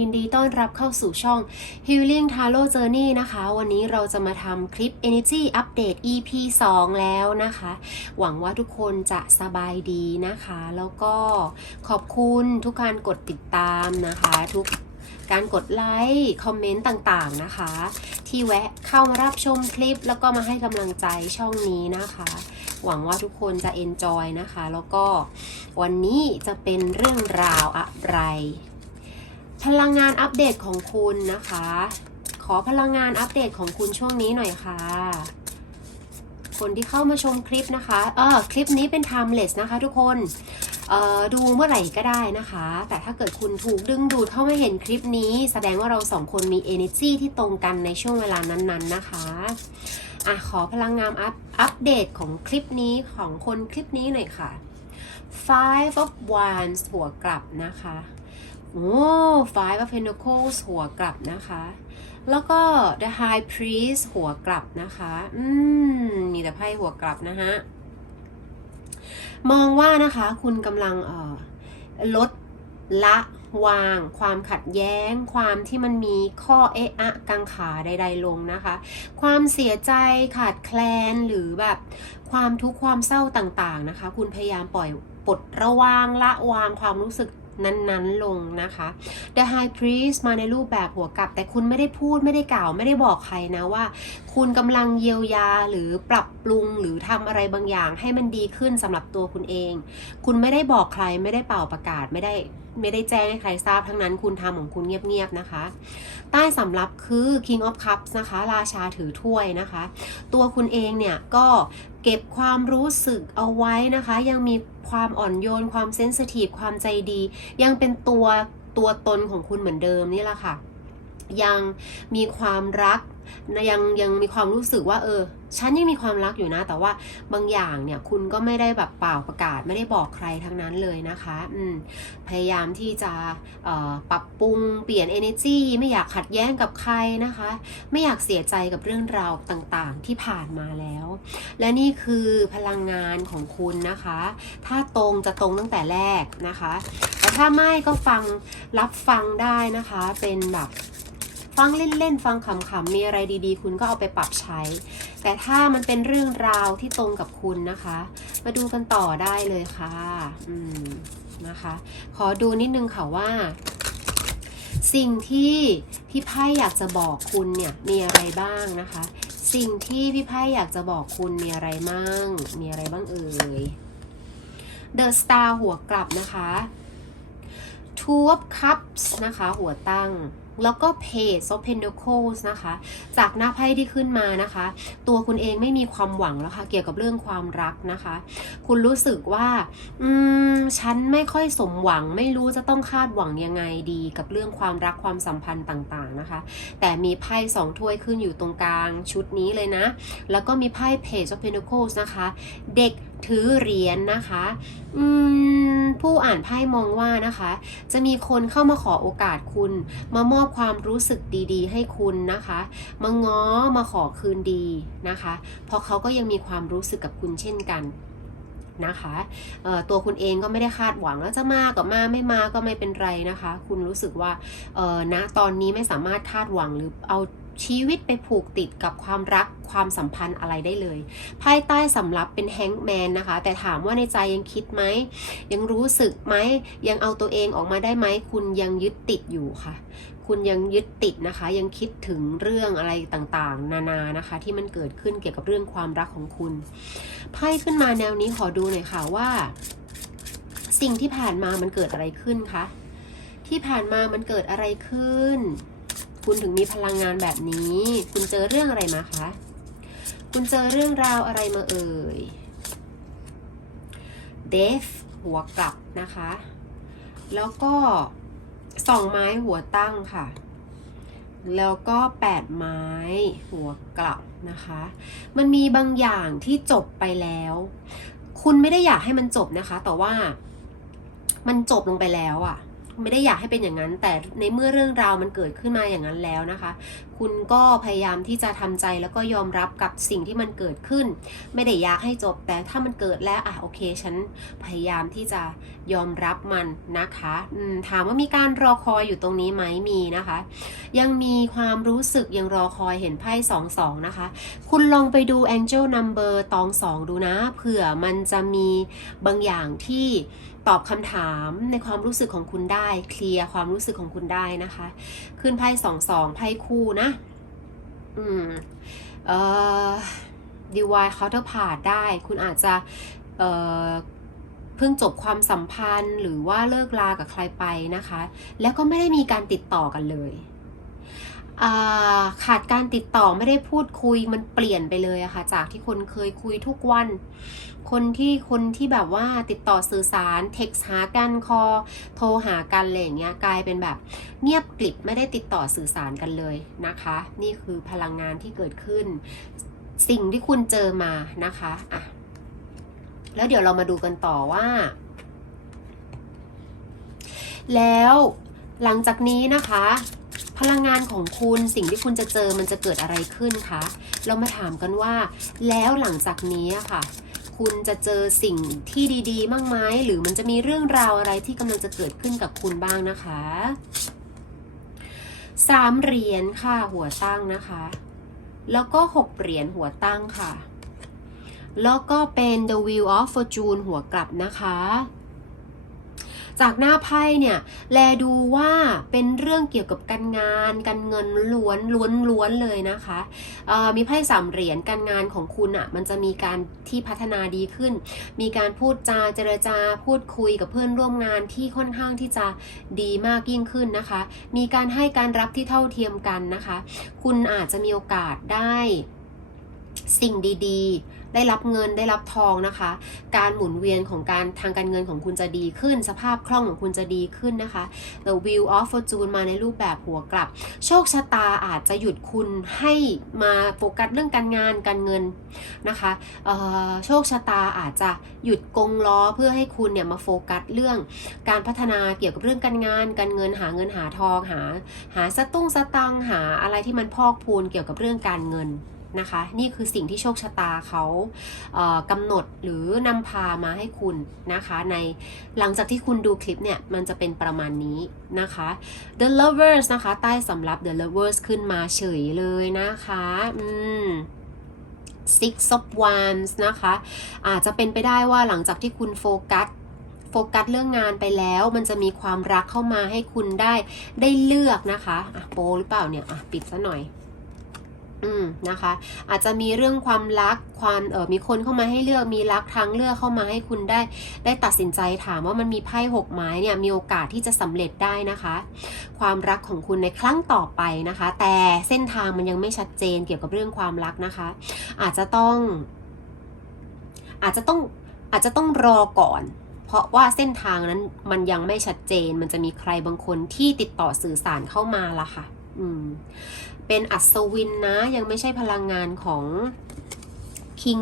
ยินดีต้อนรับเข้าสู่ช่อง Healing Tarot Journey นะคะ วันนี้เราจะมาทำคลิป Energy Update EP 2 แล้วนะคะ หวังว่าทุกคนจะสบายดีนะคะ แล้วก็ขอบคุณทุกการกดติดตามนะคะ ทุกการกดไลค์ คอมเมนต์ต่างๆนะคะ ที่แวะเข้ามารับชมคลิป แล้วก็มาให้กำลังใจช่องนี้นะคะ หวังว่าทุกคนจะ enjoy นะคะ แล้วก็วันนี้จะเป็นเรื่องราวอะไร พลังงานอัปเดตของคุณนะคะ ขอพลังงานอัปเดตของคุณช่วงนี้หน่อยค่ะ คนที่เข้ามาชมคลิปนะคะเออคลิปนี้เป็น timeless นะคะทุกคนเออดูเมื่อไหร่ก็ได้นะคะ แต่ถ้าเกิดคุณถูกดึงดูดเข้ามาเห็นคลิปนี้ แสดงว่าเราสองคนมี energy ที่ตรงกันในช่วงเวลานั้นๆนะคะอะขอพลังงานอัปอัปเดตของคลิปนี้ของคนคลิปนี้หน่อยค่ะ five of wands หัวกลับนะคะ โอ้ five of pentacles หัวกลับนะคะ แล้วก็ the high priest หัวกลับนะคะ อืม มีแต่ไพ่หัวกลับนะฮะ มองว่านะคะ คุณกำลังเอ่อลดละวาง ความขัดแย้ง ความที่มันมีข้อเอะอะกังขาใด ๆ ลงนะคะ ความเสียใจขาดแคลนหรือแบบ ความทุกข์ความเศร้าต่างๆนะคะ คุณพยายามปล่อยปลดระวางละวางความรู้สึก นั้นๆลงนะคะ The High Priest มาในรูปแบบหัวกลับ แต่คุณไม่ได้พูดไม่ได้กล่าว ไม่ได้บอกใครนะว่า คุณกำลังเยียวยาหรือปรับปรุงหรือทำอะไรบางอย่างให้มันดีขึ้นสำหรับตัวคุณเอง คุณไม่ได้บอกใครไม่ได้เป่าประกาศไม่ได้ไม่ได้แจ้งให้ใครทราบทั้งนั้นคุณทำของคุณเงียบๆนะคะ ใต้สำรับคือ King of Cups นะคะ ราชาถือถ้วยนะคะ ตัวคุณเองเนี่ยก็ เก็บความรู้สึกเอาไว้นะคะ ยังมีความอ่อนโยน ความเซนสิทีฟความใจดี ยังเป็นตัวตัวตนของคุณเหมือนเดิมนี่แหละค่ะ ยังมีความรักยังยังมีความรู้สึกว่าเออ ฉันยังมีความรักอยู่นะ แต่ว่าบางอย่างเนี่ยคุณก็ไม่ได้แบบเปล่าประกาศ ไม่ได้บอกใครทั้งนั้นเลยนะคะอืมพยายามที่จะปรับปรุงเปลี่ยน energy ไม่อยากขัดแย้งกับใครนะคะ ไม่อยากเสียใจกับเรื่องราวต่างๆที่ผ่านมาแล้ว และนี่คือพลังงานของคุณนะคะ ถ้าตรงจะตรงตั้งแต่แรกนะคะแต่ถ้าไม่ก็ฟังรับฟังได้นะคะเป็นแบบ ฟังเล่นๆ ฟังขำๆ มีอะไรดีๆ คุณก็เอาไปปรับใช้ แต่ถ้ามันเป็นเรื่องราวที่ตรงกับคุณนะคะ มาดูกันต่อได้เลยค่ะอืมนะคะ ขอดูนิดนึงค่ะว่า สิ่งที่พี่ไพ่อยากจะบอกคุณเนี่ยมีอะไรบ้างนะคะ สิ่งที่พี่ไพ่อยากจะบอกคุณมีอะไรมั่งมีอะไรบ้างเอ่ย The Star หัวกลับนะคะ Two of Cups นะคะ หัวตั้ง แล้วก็ Page of Pentacles นะคะ จากหน้าไพ่ที่ขึ้นมานะคะ ตัวคุณเองไม่มีความหวังแล้วค่ะเกี่ยวกับเรื่องความรักนะคะ คุณรู้สึกว่าอืมฉันไม่ค่อยสมหวัง ไม่รู้จะต้องคาดหวังยังไงดีกับเรื่องความรักความสัมพันธ์ต่างๆนะคะ แต่มีไพ่สองถ้วยขึ้นอยู่ตรงกลางชุดนี้เลยนะ แล้วก็มีไพ่ Page of Pentacles นะคะ เด็ก ถือเหรียญนะคะ อืม ผู้อ่านไพ่มองว่านะคะ จะมีคนเข้ามาขอโอกาสคุณ มามอบความรู้สึกดีๆ ให้คุณนะคะ มาง้อมาขอคืนดีนะคะ เพราะเขาก็ยังมีความรู้สึกกับคุณเช่นกันนะคะตัวคุณเองก็ไม่ได้คาดหวังแล้วจะมากับมาไม่มาก็ไม่เป็นไรนะคะ คุณรู้สึกว่าณตอนนี้ไม่สามารถคาดหวังหรือเอา ชีวิตไปผูกติดกับความรักความสัมพันธ์อะไรได้เลย ภายใต้สำรับเป็นแฮงก์แมนนะคะ แต่ถามว่าในใจยังคิดไหม ยังรู้สึกไหม ยังเอาตัวเองออกมาได้ไหม คุณยังยึดติดอยู่ค่ะ คุณยังยึดติดนะคะ ยังคิดถึงเรื่องอะไรต่างๆ นานานะคะ ที่มันเกิดขึ้นเกี่ยวกับเรื่องความรักของคุณ ไพ่ขึ้นมาแนวนี้ขอดูหน่อยค่ะว่า สิ่งที่ผ่านมามันเกิดอะไรขึ้นคะที่ผ่านมามันเกิดอะไรขึ้น คุณถึงมีพลังงานแบบนี้ คุณเจอเรื่องอะไรมาคะ คุณเจอเรื่องราวอะไรมาเอ่ย Death หัวกลับนะคะ แล้วก็สองไม้หัวตั้งค่ะ แล้วก็แปดไม้หัวกลับนะคะ มันมีบางอย่างที่จบไปแล้ว คุณไม่ได้อยากให้มันจบนะคะ แต่ว่ามันจบลงไปแล้วอะ่ะ ไม่ได้อยากให้เป็นอย่างนั้น แต่ในเมื่อเรื่องราวมันเกิดขึ้นมาอย่างนั้นแล้วนะคะคุณก็พยายามที่จะทำใจแล้วก็ยอมรับกับสิ่งที่มันเกิดขึ้น ไม่ได้อยากให้จบแต่ถ้ามันเกิดแล้วอะโอเคฉันพยายามที่จะยอมรับมันนะคะถามว่ามีการรอคอยอยู่ตรงนี้ไหมมีนะคะ ยังมีความรู้สึกยังรอคอยเห็นไพ่สองสองนะคะ คุณลองไปดู Angel Number ตองสองดูนะเผื่อมันจะมีบางอย่างที่ตอบคำถามในความรู้สึกของคุณได้ เคลียร์ความรู้สึกของคุณได้นะคะ ขึ้นไพ่สองสองไพ่คู่นะ อืมเอ่อดีวายเขาเธอร์พาดได้ คุณอาจจะเอ่อเพิ่งจบความสัมพันธ์หรือว่าเลิกลากับใครไปนะคะ แล้วก็ไม่ได้มีการติดต่อกันเลย ขาดการติดต่อไม่ได้พูดคุยมันเปลี่ยนไปเลยอะค่ะ จากที่คนเคยคุยทุกวัน คนที่คนที่แบบว่าติดต่อสื่อสารเท็กซ์หากันคอโทรหากันอะไรอย่างเงี้ยกลายเป็นแบบเงียบกริบไม่ได้ติดต่อสื่อสารกันเลยนะคะ นี่คือพลังงานที่เกิดขึ้น สิ่งที่คุณเจอมานะคะอะแล้วเดี๋ยวเรามาดูกันต่อว่า แล้วหลังจากนี้นะคะ พลังงานของคุณสิ่งที่คุณจะเจอมันจะเกิดอะไรขึ้นคะเรามาถามกันว่า แล้วหลังจากนี้ค่ะ คุณจะเจอสิ่งที่ดีๆบ้างไหมหรือมันจะมีเรื่องราวอะไรที่กำลังจะเกิดขึ้นกับคุณบ้างนะคะสามเหรียญค่ะหัวตั้งนะคะ แล้วก็หกเหรียญหัวตั้งค่ะ แล้วก็เป็น the wheel of fortune หัวกลับนะคะ จากหน้าไพ่เนี่ยแลดูว่าเป็นเรื่องเกี่ยวกับการงาน การเงินล้วนล้วนล้วนเลยนะคะมีไพ่สามเหรียญการงานของคุณอะ่ะมันจะมีการที่พัฒนาดีขึ้น มีการพูดจาเจรจาพูดคุยกับเพื่อนร่วมงานที่ค่อนข้างที่จะดีมากยิ่งขึ้นนะคะ มีการให้การรับที่เท่าเทียมกันนะคะ คุณอาจจะมีโอกาสได้ สิ่งดีๆ ได้รับเงินได้รับทองนะคะ การหมุนเวียนของการทางการเงินของคุณจะดีขึ้น สภาพคล่องของคุณจะดีขึ้นนะคะ The Wheel of Fortune มาในรูปแบบหัวกลับ โชคชะตาอาจจะหยุดคุณให้มาโฟกัสเรื่องการงานการเงินนะคะโชคชะตาอาจจะหยุดกงล้อเพื่อให้คุณเนี่ยมาโฟกัสเรื่อง การพัฒนาเกี่ยวกับเรื่องการงาน การเงินหาเงินหาทองหา หาสตุ้งสตังหาอะไรที่มันพอกพูนเกี่ยวกับเรื่องการเงิน นะคะ นี่คือสิ่งที่โชคชะตาเขาเกำหนดหรือนำพามาให้คุณนะคะ ในหลังจากที่คุณดูคลิปเนี่ย มันจะเป็นประมาณนี้นะคะ The Lovers นะคะ ใต้สำรับ The Lovers ขึ้นมาเฉยเลยนะคะ อืม Six of Wands นะคะ อาจจะเป็นไปได้ว่าหลังจากที่คุณโฟกัสโฟกัสเรื่องงานไปแล้วมันจะมีความรักเข้ามาให้คุณได้ได้เลือกนะคะอะโปหรือเปล่าเนี่ยอะปิดซะหน่อย อืมนะคะ อาจจะมีเรื่องความรักความเออมีคนเข้ามาให้เลือกมีรักทางเลือกเข้ามาให้คุณได้ ได้ตัดสินใจถามว่ามันมีไพ่หกไม้เนี่ยมีโอกาสที่จะสำเร็จได้นะคะ ความรักของคุณในครั้งต่อไปนะคะ แต่เส้นทางมันยังไม่ชัดเจนเกี่ยวกับเรื่องความรักนะคะ อาจจะต้อง อาจจะต้องอาจจะต้องรอก่อนเพราะว่าเส้นทางนั้นมันยังไม่ชัดเจน มันจะมีใครบางคนที่ติดต่อสื่อสารเข้ามาละค่ะ อืม เป็นอัศวินนะ ยังไม่ใช่พลังงานของคิง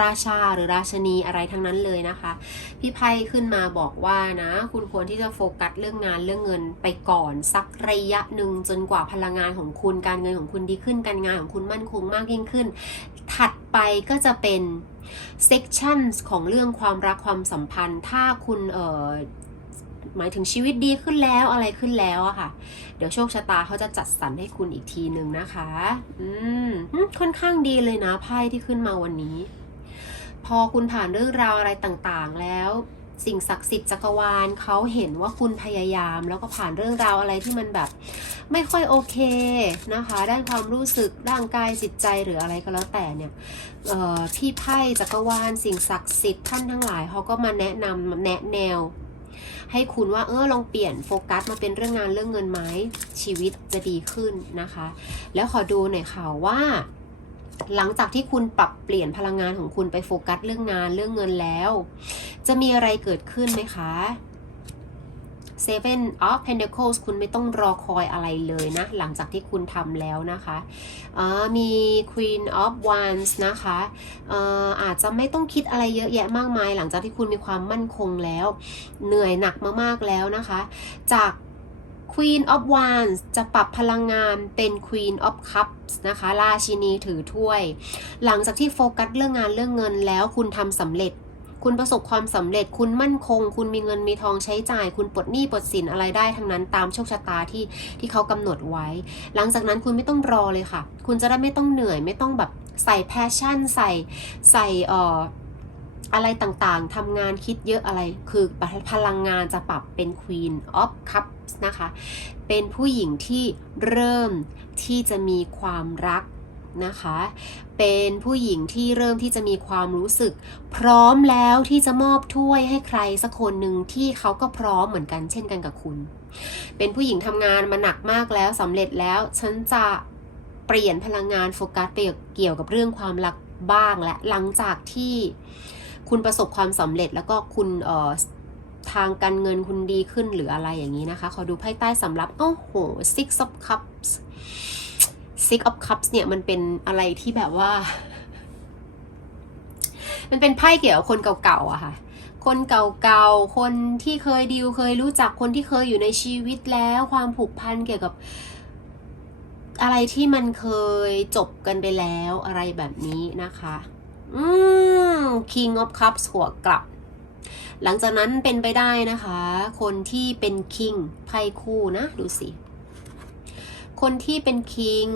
ราชาหรือราชนีอะไรทั้งนั้นเลยนะคะ พี่ไพ่ขึ้นมาบอกว่านะ คุณควรที่จะโฟกัสเรื่องงานเรื่องเงินไปก่อน สักระยะหนึ่งจนกว่าพลังงานของคุณการเงินของคุณดีขึ้นการงานของคุณมั่นคงมากยิ่งขึ้น ถัดไปก็จะเป็น sections ของเรื่องความรักความสัมพันธ์ ถ้าคุณเอ่อ หมายถึงชีวิตดีขึ้นแล้วอะไรขึ้นแล้วอะค่ะ เดี๋ยวโชคชะตาเขาจะจัดสรรให้คุณอีกทีหนึ่งนะคะ อืมค่อนข้างดีเลยนะไพ่ที่ขึ้นมาวันนี้ พอคุณผ่านเรื่องราวอะไรต่างๆ แล้วสิ่งศักดิ์สิทธิ์จักรวาลเขาเห็นว่าคุณพยายาม แล้วก็ผ่านเรื่องราวอะไรที่มันแบบ ไม่ค่อยโอเคนะคะด้านความรู้สึกร่างกายจิตใจหรืออะไรก็แล้วแต่เนี่ยพี่ไพ่จักรวาลสิ่งศักดิ์สิทธิ์ท่านทั้งหลายเขาก็มาแนะนำแนะแนว ให้คุณว่าเออลองเปลี่ยนโฟกัสมาเป็นเรื่องงานเรื่องเงินไหมชีวิตจะดีขึ้นนะคะ แล้วขอดูหน่อยค่ะว่าหลังจากที่คุณปรับเปลี่ยนพลังงานของคุณไปโฟกัสเรื่องงานเรื่องเงินแล้ว จะมีอะไรเกิดขึ้นไหมคะ Seven of Pentacles คุณไม่ต้องรอคอยอะไรเลยนะ หลังจากที่คุณทำแล้วนะคะมี Queen of Wands นะคะอาอาจจะไม่ต้องคิดอะไรเยอะแยะมากมาย หลังจากที่คุณมีความมั่นคงแล้ว เหนื่อยหนักมากๆแล้วนะคะ จาก Queen of Wands จะปรับพลังงานเป็น Queen of Cups นะคะ ราชินีถือถ้วย หลังจากที่โฟกัสเรื่องงานเรื่องเงินแล้วคุณทำสำเร็จ คุณประสบความสำเร็จคุณมั่นคง คุณมีเงินมีทองใช้จ่าย คุณปลดหนี้ปลดสินอะไรได้ทั้งนั้นตามโชคชะตาที่ที่เขากำหนดไว้ หลังจากนั้นคุณไม่ต้องรอเลยค่ะ คุณจะได้ไม่ต้องเหนื่อย ไม่ต้องแบบใส่แพชชั่น ใส่ใส่เอ่ออะไรต่างๆ ทำงานคิดเยอะอะไร คือพลังงานจะปรับเป็น Queen of Cups นะคะ เป็นผู้หญิงที่เริ่มที่จะมีความรัก นะคะ เป็นผู้หญิงที่เริ่มที่จะมีความรู้สึก พร้อมแล้วที่จะมอบถ้วยให้ใครสักคนหนึ่งที่เขาก็พร้อมเหมือนกันเช่นกันกับคุณ เป็นผู้หญิงทำงานมาหนักมากแล้วสำเร็จแล้วฉันจะเปลี่ยนพลังงานโฟกัสไปเกี่ยวกับเรื่องความรักบ้างและหลังจากที่คุณประสบความสำเร็จแล้วก็คุณเอ่อทางการเงินคุณดีขึ้นหรืออะไรอย่างนี้นะคะ ขอดูไพ่ใต้สำรับโอ้โห six of cups six of cups เนี่ยมันเป็นอะไรที่แบบว่า มันเป็นไพ่เกี่ยวกับคนเก่าๆอะค่ะ คนเก่าๆ คนที่เคยดีลเคยรู้จักคนที่เคยอยู่ในชีวิตแล้ว ความผูกพันเกี่ยวกับ อะไรที่มันเคยจบกันไปแล้วอะไรแบบนี้นะคะ อืม king of cups หัวกลับหลังจากนั้นเป็นไปได้นะคะ คนที่เป็นคิงไพ่คู่นะ ดูสิ คนที่เป็นคิง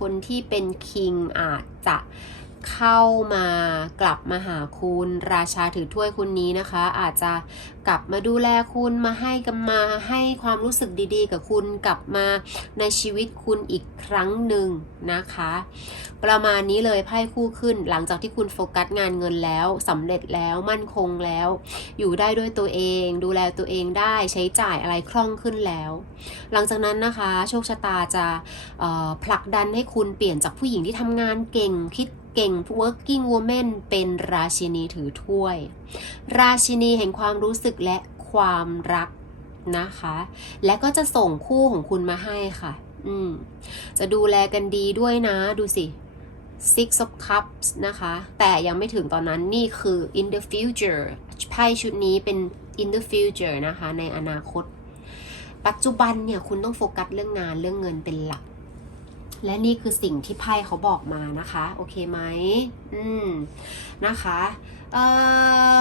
คนที่เป็นคิงอาจจะ เข้ามากลับมาหาคุณ ราชาถือถ้วยคุณนี้นะคะ อาจจะกลับมาดูแลคุณมาให้กันมาให้ความรู้สึกดีๆ กับคุณกลับมาในชีวิตคุณอีกครั้งหนึ่งนะคะ ประมาณนี้เลยไพ่คู่ขึ้น หลังจากที่คุณโฟกัสงานเงินแล้วสำเร็จแล้วมั่นคงแล้ว อยู่ได้ด้วยตัวเอง ดูแลตัวเองได้ใช้จ่ายอะไรคล่องขึ้นแล้ว หลังจากนั้นนะคะ โชคชะตาจะผลักดันให้คุณเปลี่ยนจากผู้หญิงที่ทำงานเก่งคิด เก่ง working woman เป็นราชินีถือถ้วย ราชินีแห่งความรู้สึกและความรักนะคะ และก็จะส่งคู่ของคุณมาให้ค่ะ อืม จะดูแลกันดีด้วยนะ ดูสิ Six of Cups นะคะ แต่ยังไม่ถึงตอนนั้นนี่คือ in the future ไพ่ชุดนี้เป็น in the future นะคะ ในอนาคต ปัจจุบันเนี่ย คุณต้องโฟกัสเรื่องงานเรื่องเงินเป็นหลัก และนี่คือสิ่งที่ไพ่เขาบอกมานะคะ โอเคไหมอืมนะคะเอ่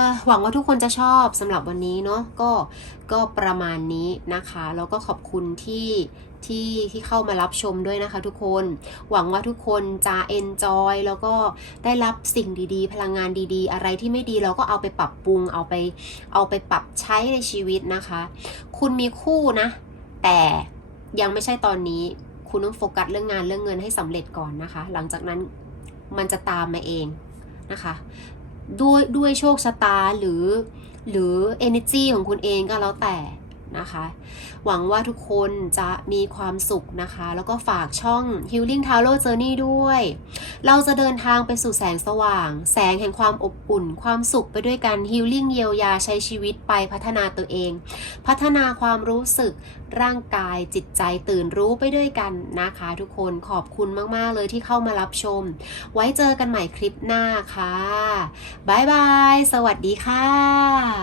อหวังว่าทุกคนจะชอบสำหรับวันนี้เนาะก็ก็ประมาณนี้นะคะแล้วก็ขอบคุณที่ที่ที่เข้ามารับชมด้วยนะคะทุกคนหวังว่าทุกคนจะ enjoy แล้วก็ได้รับสิ่งดีๆ พลังงานดีๆ อะไรที่ไม่ดีเราก็เอาไปปรับปรุง เอาไปเอาไปปรับใช้ในชีวิตนะคะ คุณมีคู่นะ แต่ยังไม่ใช่ตอนนี้ คุณต้องโฟกัสเรื่องงานเรื่องเงินให้สำเร็จก่อนนะคะ หลังจากนั้นมันจะตามมาเองนะคะ ด้วยด้วยโชคชะตาหรือหรือ energy ของคุณเองก็แล้วแต่ นะคะ หวังว่าทุกคนจะมีความสุขนะคะ แล้วก็ฝากช่อง Healing Tarot Journey ด้วย เราจะเดินทางไปสู่แสงสว่าง แสงแห่งความอบอุ่น ความสุขไปด้วยกัน Healing เยียวยาใช้ชีวิตไปพัฒนาตัวเอง พัฒนาความรู้สึกร่างกายจิตใจตื่นรู้ไปด้วยกันนะคะ ทุกคนขอบคุณมาก ๆ เลยที่เข้ามารับชม ไว้เจอกันใหม่คลิปหน้าค่ะ บ๊ายบาย สวัสดีค่ะ